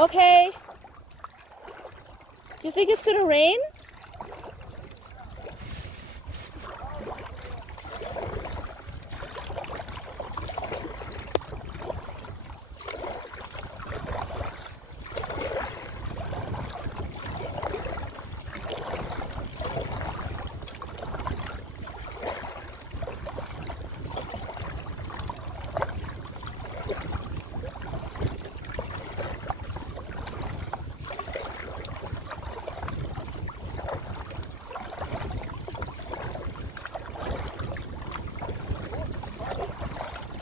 Okay. You think it's gonna rain?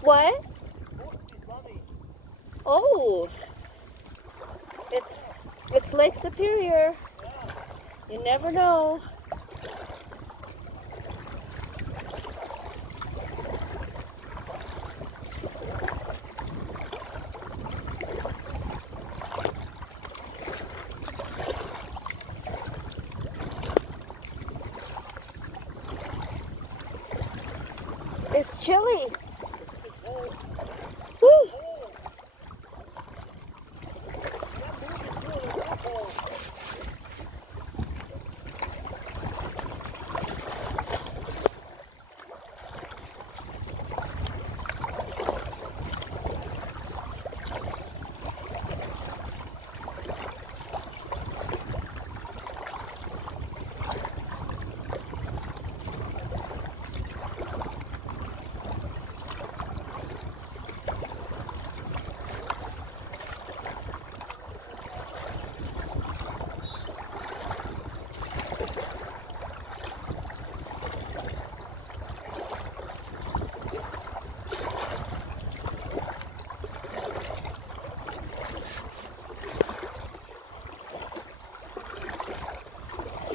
What? Oh, it's Lake Superior. You never know. It's chilly. Woo.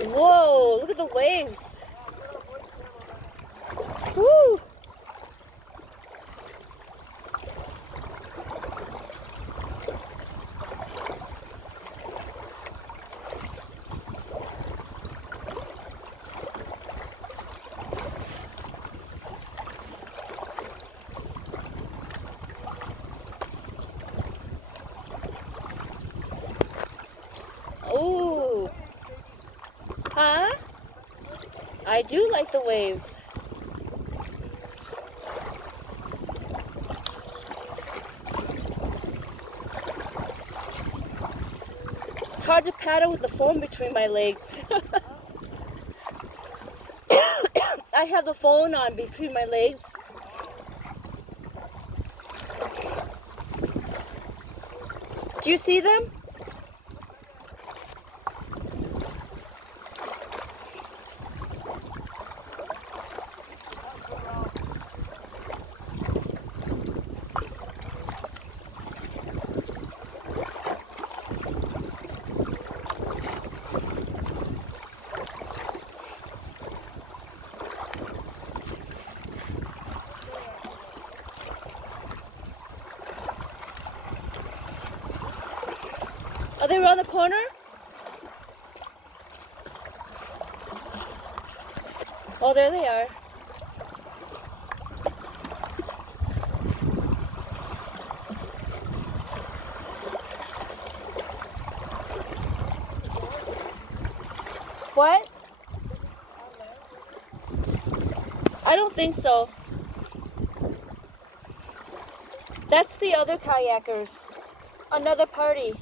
Whoa, look at the waves. Woo! Ooh. Huh? I do like the waves. It's hard to paddle with the foam between my legs. I have the phone on between my legs. Do you see them? Are they around the corner? Oh, there they are. What? I don't think so. That's the other kayakers. Another party.